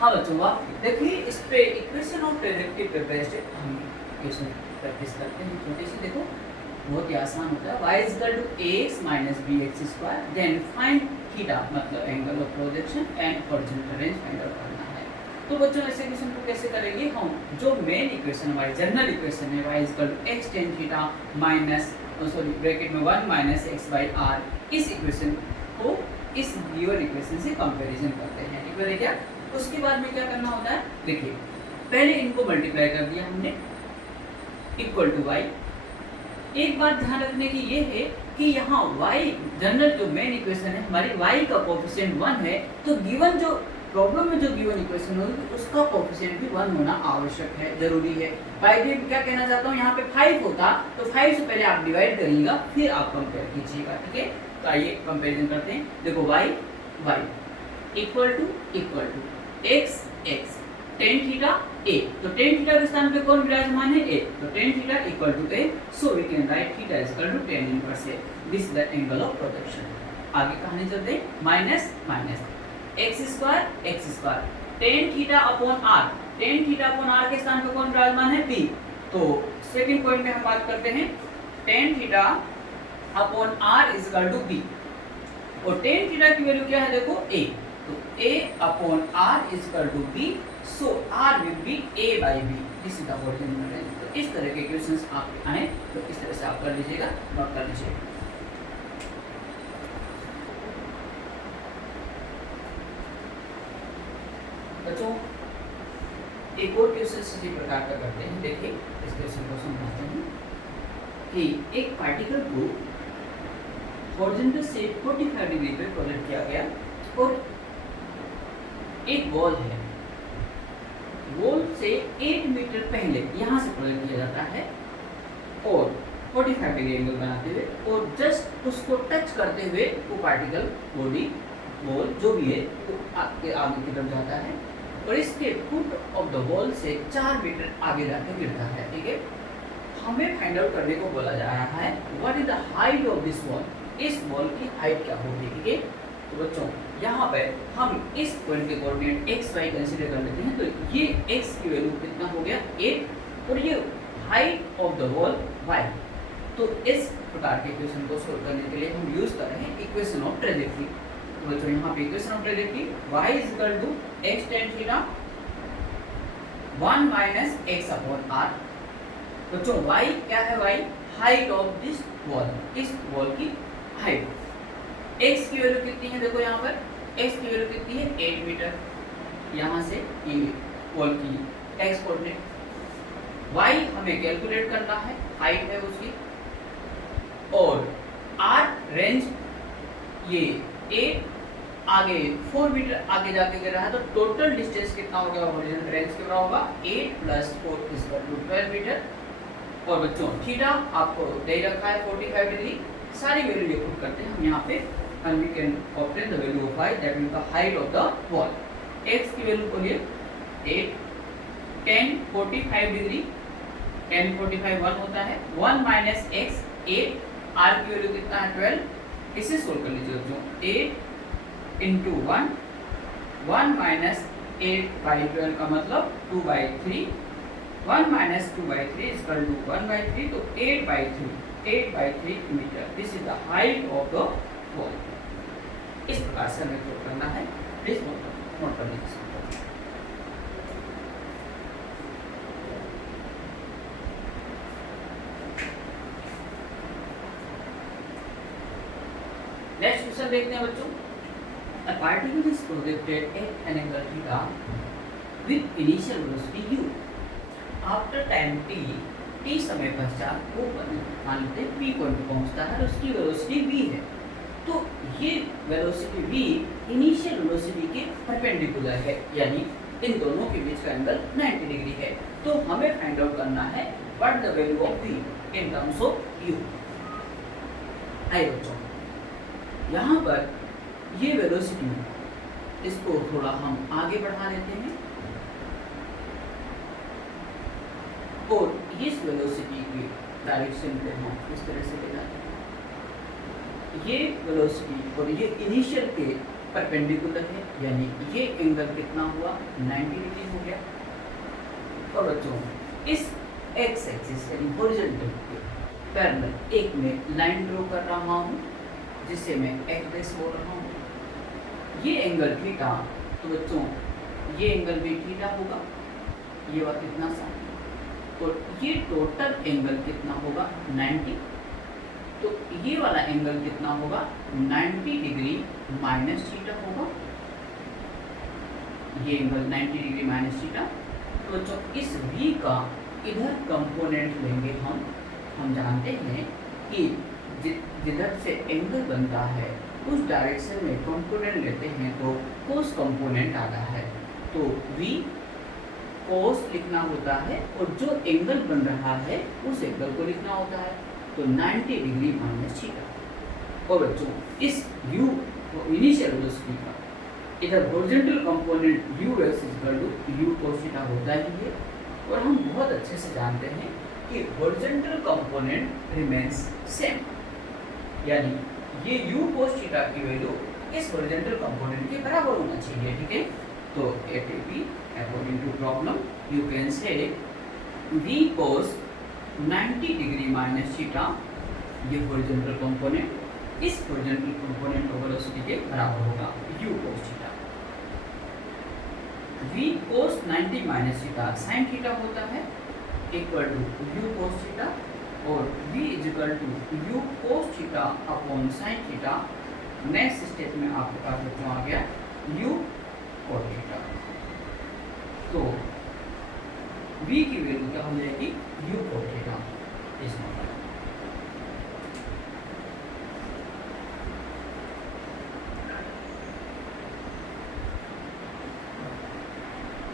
हाँ बच्चों वाह देखिए इस पे इक्वेशन ऑफ ट्राइजेक्टरी पे बेस्ड हम इक्वेशन प्रैक्टिस करते हैं। छोटी सी देखो बहुत ही आसान होता है। y is equal to ax minus bx square then find theta मतलब angle of projection and horizontal range find out करना है। तो बच्चों ऐसे इक्वेशन को कैसे करेंगे हम? जो मेन इक्वेशन हमारी जनरल इक्वेशन है y is equal to x tan theta minus bracket में 1 माइनस x बाई r, इस इक्वेशन को इस गिवन इक्वेशन से कंपैरिजन करते हैं। ठीक है क्या? उसके बाद में क्या करना होता है? देखिए पहले इनको मल्टीप्लाई कर दिया हमने इक्वल टू y। एक बात ध्यान रखने की ये है कि यहाँ y जनरल जो मेन इक्वेशन है हमारी y का कोफिशिएंट 1 है, तो गिवन जो प्रॉब्लम में जो गिवन इक्वेशन होगी उसका कोफिशिएंट भी 1 होना आवश्यक है, जरूरी है। बाय द वे क्या कहना चाहता हूँ, यहाँ पे 5 होता तो 5 से पहले आप डिवाइड करिएगा फिर आप कंपेयर कीजिएगा। ठीक है, तो आइए कंपेरिजन करते हैं। देखो y equal to x tan theta a, तो tan थीटा के स्थान पे कौन विराजमान है? a, तो tan theta equal to a, so we can write theta is equal to tan inverse a। This is the angle of projection. आगे कहानी चलते हैं। Minus x square tan theta upon r, tan theta upon r के स्थान पे कौन विराजमान है? b। तो सेकंड पॉइंट में हम बात करते हैं tan theta upon r is equal to b, और tan थीटा की वैल्यू क्या है? देखो a, तो a अपॉन r is equal to b, so r will be a by b। This is the horizontal range. तो इस तरह के क्वेश्चंस आपके आए तो इस तरह से आप कर लीजिएगा, नोट कर लीजिएगा। बच्चों एक और क्वेश्चन इसी प्रकार का करते हैं। देखिए इस क्वेश्चन को समझते हैं कि एक पार्टिकल को हॉरिजॉन्टल से 45 डिग्री पे प्रोजेक्ट किया गया और एक बॉल है, बॉल से 8 मीटर पहले यहाँ से प्रोजेक्ट किया जाता है और 45 डिग्री एंगल बनाते हुए, और जस्ट उसको टच करते हुए वो पार्टिकल बॉडी बॉल जो भी है वो आगे की तरफ जाता है और इसके फुट ऑफ द बॉल से 4 मीटर आगे जाकर गिरता है। ठीक है, हमें फाइंड आउट करने को बोला जा रहा है what is the height of this ball, इस बॉल की हाइट क्या होगी। ठीक है, तो बच्चों यहाँ पे हम इस पॉइंट के कोऑर्डिनेट x y कंसीडर कर लेते हैं। तो ये x की वैल्यू कितना हो गया? 8, और ये height of the ball y। तो इस प्रकार के इक्वेशन को सोल्व करने के लिए हम यूज कर रहे हैं इक्वेशन ऑफ ट्राइजेक्टरी। तो बच्चों यहाँ पे equation of trajectory y is equal to x tan theta 1 minus x upon r। बच्चों y क्या है? y height of this ball, इस बॉल की हाइट। x की वैल्यू कितनी है? देखो यहाँ पर x की वैल्यू कितनी है? 8 मीटर। यहाँ से ये बॉल की x कोऑर्डिनेट y हमें कैलकुलेट करना है, हाइट है उसकी, और r रेंज ये 8 आगे 4 मीटर आगे जाके गिर रहा है, तो टोटल डिस्टेंस कितना हो गया? हॉरिजॉन्टल रेंज कितना होगा? 8 plus 4 is equal to 12 meter. और बच्चों थीटा आपको दे रखा है 45 डिग्री। सारी वैल्यू ये पुट करते हैं हम यहाँ पे and we can obtain the value of y, that is the height of the ball। x की वैल्यू बोलिए 8, tan 45 डिग्री, tan 45 1 होता है, 1 माइनस x 8, r की वैल्यू कितना है? 12। इसे सोल्व कर लीजिए बच्चों, 8 इंटू 1 माइनस 8 बाई 12 का मतलब 2/3, 1 माइनस 2/3 इज इक्वल टू 1/3, तो 8/3 meter. This is the height of the ball. इस प्रकार से हमें प्रूव करना है। प्लीज नोट कर लीजिए। नेक्स्ट क्वेश्चन देखते हैं बच्चों। A particle is projected at an angle theta with initial velocity u. After time t समय पश्चात वो मान लेते हैं p पॉइंट पे पहुंचता है और उसकी वेलोसिटी v है। तो ये वेलोसिटी v इनिशियल वेलोसिटी के परपेंडिकुलर है, यानी इन दोनों के बीच का एंगल 90 डिग्री है। तो हमें फाइंड आउट करना है what the value of v in terms of u। आइए बच्चों यहाँ पर ये वेलोसिटी, इसको थोड़ा हम आगे बढ़ा लेते हैं और इस वेलोसिटी की डायरेक्शन को हम इस तरह से ले जाते हैं। ये वेलोसिटी और ये इनिशियल के परपेंडिकुलर है, यानी ये एंगल कितना हुआ 90 डिग्री हो गया। और बच्चों इस एक्स एक्सिस यानी हॉरिजॉन्टल के पैरेलल एक में लाइन ड्रॉ कर रहा हूँ जिसे मैं एक्स डैश बोल रहा हूँ। ये एंगल थीटा, तो बच्चों ये एंगल भी थीटा होगा, ये वाला कितना सा, और ये टोटल एंगल कितना होगा 90। तो ये वाला एंगल कितना होगा 90 डिग्री माइनस थीटा होगा, ये एंगल 90 डिग्री माइनस थीटा। तो जो इस v का इधर कंपोनेंट लेंगे हम जानते हैं कि जिधर से एंगल बनता है उस डायरेक्शन में कंपोनेंट लेते हैं तो कोस कंपोनेंट आता है। तो v कोस लिखना होता है और जो एंगल बन रहा है उस एंगल को लिखना होता है, तो 90 डिग्री माइनस थीटा। और बच्चों इस u इनिशियल वेलोसिटी का इधर horizontal component u is equal to u cos theta होता ही है। और हम बहुत अच्छे से जानते हैं कि हॉरिजॉन्टल कंपोनेंट रिमेंस सेम, यानी ये u cos थीटा की वैल्यू इस हॉरिजॉन्टल कंपोनेंट के बराबर होना चाहिए, ठीक है। तो ATP according to problem you can say v cos 90 degree minus theta, ये हॉरिजॉन्टल कंपोनेंट इस हॉरिजॉन्टल कंपोनेंट का वेलोसिटी के बराबर होगा u cos theta. v cos 90 minus theta sin theta होता है equal to u cos theta, और v is equal to u cos theta upon sin theta. Next step में आपके पास बच्चों आ गया u cos थीटा। तो v की वैल्यू क्या हो जाएगी u cos थीटा इस नंबर।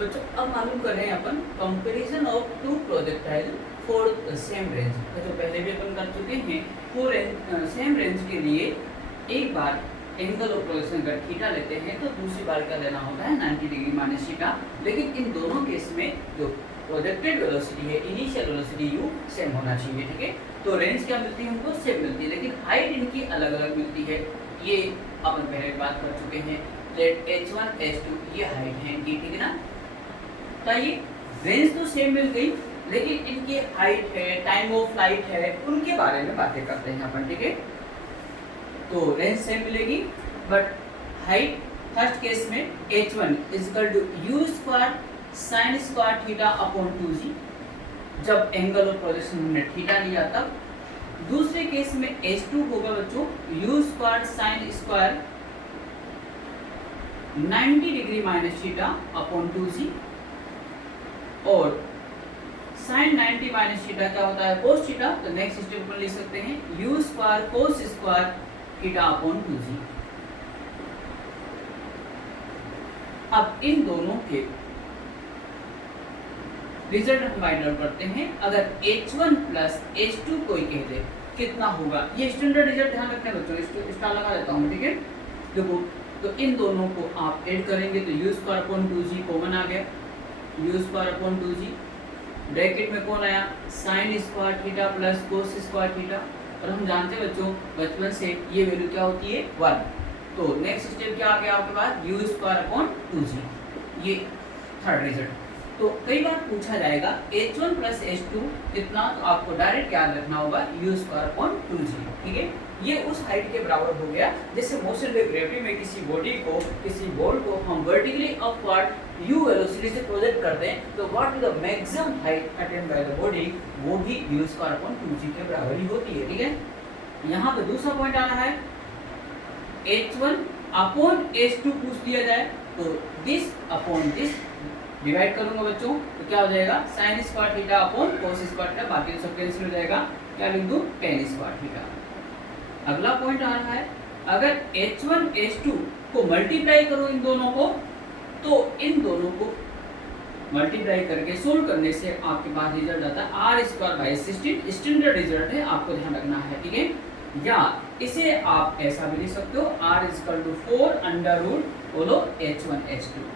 बच्चों अब मालूम कर रहे हैं अपन comparison of two projectile for same range. जो पहले भी अपन कर चुके हैं, फॉर सेम रेंज के लिए एक बार एंगल ऑफ प्रोजेक्शन अगर थीटा लेते हैं तो दूसरी बार क्या लेना होता है 90 डिग्री माइनस थीटा। लेकिन इन दोनों केस में जो प्रोजेक्टेड वेलोसिटी है इनिशियल वेलोसिटी u सेम होना चाहिए, ठीक है। तो रेंज क्या मिलती है हमको सेम मिलती है, लेकिन हाइट इनकी अलग अलग मिलती है। ये अपन पहले बात कर चुके हैं। लेट h1 h2 ये हाइट है इनकी, ठीक है ना। तो ये रेंज तो सेम मिल गई, लेकिन इनकी हाइट है, टाइम ऑफ फ्लाइट है, उनके बारे में बातें करते हैं अपन, ठीक है। तो रेंज सेम मिलेगी बट हाइट फर्स्ट केस में h1 is equal to u square sin square theta upon 2g, जब एंगल ऑफ प्रोजेक्शन हमने थीटा लिया तब। दूसरे केस में h2 होगा बच्चों u square sin square 90 degree minus theta upon 2g, और sin 90 माइनस थीटा क्या होता है cos थीटा। तो नेक्स्ट स्टेप पर लिख सकते हैं u square cos square theta upon 2g। अब इन दोनों के रिजल्ट हम फाइंड आउट करते हैं। अगर h1 प्लस h2 कोई कह दे कितना होगा, ये स्टैंडर्ड रिजल्ट ध्यान रखना बच्चों, स्टार लगा देता हूँ, ठीक है। देखो तो इन दोनों को आप ऐड करेंगे तो u square upon 2g common आ गया, u square upon 2g, bracket में कौन आया sin square theta plus cos square theta. और हम जानते हैं बच्चों बचपन से ये वैल्यू क्या होती है 1। तो नेक्स्ट स्टेप क्या आ गया आपके पास u स्क्वायर अपॉन 2g, ये थर्ड रिजल्ट। तो कई बार पूछा जाएगा h1 प्लस h2 कितना, तो आपको डायरेक्ट याद रखना होगा u स्क्वायर अपॉन 2g, ठीक है। ये उस हाइट के बराबर हो गया जैसे मोशन बाय ग्रेविटी में किसी बॉडी को, किसी बॉल को हम वर्टिकली अपवर्ड u वेलोसिटी से प्रोजेक्ट करते हैं, तो what is the maximum height attend by the body, वो भी u स्क्वायर अपॉन 2g के बराबर ही होती है, ठीक है। यहाँ पे दूसरा पॉइंट आ रहा है h1 अपॉन h2 पूछ दिया जाए तो दिस अपॉन दिस डिवाइड करूंगा बच्चों, तो क्या हो जाएगा sin square theta upon cos square theta, बाकी तो सब कैंसिल हो जाएगा, क्या लिख दूं tan स्क्वायर थीटा। अगला पॉइंट आ रहा है अगर h1 h2 को मल्टीप्लाई करो इन दोनों को, तो इन दोनों को मल्टीप्लाई करके सोल्व करने से आपके पास रिजल्ट आता है r square by 16। Standard result है, आपको ध्यान रखना है, ठीक है। या इसे आप ऐसा भी लिख सकते हो r equal to 4 under root बोलो h1 h2।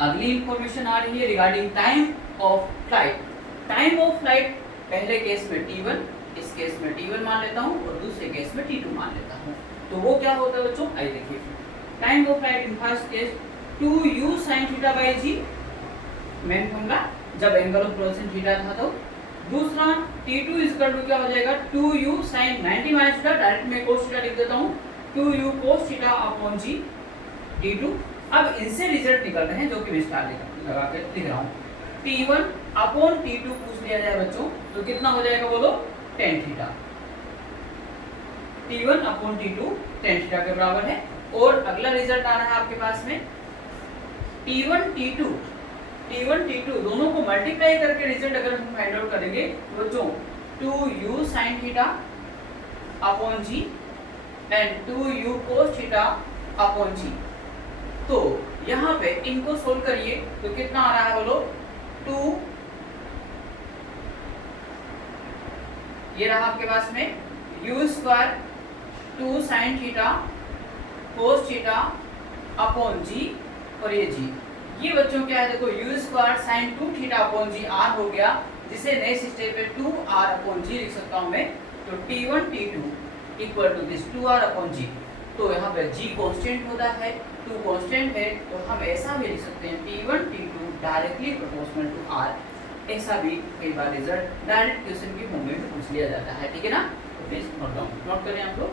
अगली इंफॉर्मेशन आ रही है regarding time of flight. Time of flight पहले केस में t1, इस केस में t1 मान लेता हूँ और दूसरे केस में t2 मान लेता हूँ। तो वो क्या होता है बच्चों, आइए देखिए। Time of flight in first case 2u sin theta by g, main formula जब एंगल ऑफ रोटेशन थीटा था। तो दूसरा t2 इक्वल टू क्या हो जाएगा 2u sin 90 minus theta, direct मैं cos थीटा लिख देता हूँ 2u cos theta upon g t2। अब इनसे रिजल्ट निकल रहे हैं जो कि मैं स्टार लगा के लिख रहा हूँ। t1 अपॉन t2 पूछ लिया जाए बच्चों तो कितना हो जाएगा बोलो tan theta. t1 upon t2 tan theta के बराबर है। और अगला रिजल्ट आ रहा है आपके पास में t1 t2 दोनों को मल्टीप्लाई करके रिजल्ट अगर हम फाइंड आउट करेंगे तो बच्चों 2u sin theta upon g and 2u cos theta upon g। तो यहाँ पे इनको सोल्व करिए तो कितना आ रहा है बोलो 2, ये रहा आपके पास में u square 2 sin theta cos theta upon g और ये g। ये बच्चों क्या है देखो u square sin 2 theta upon g r हो गया, जिसे नेक्स्ट स्टेप पे 2r अपॉन g लिख सकता हूं मैं। तो t1 t2 equal to this 2r upon g। तो यहाँ पे g कांस्टेंट होता है, 2 कांस्टेंट है, तो हम ऐसा भी लिख सकते हैं t1 t2 directly proportional to r। ऐसा भी कई बार रिजल्ट डायरेक्ट क्वेश्चन की फॉर्म में पूछ लिया जाता है, ठीक है ना। तो प्लीज नोट करें आप लोग।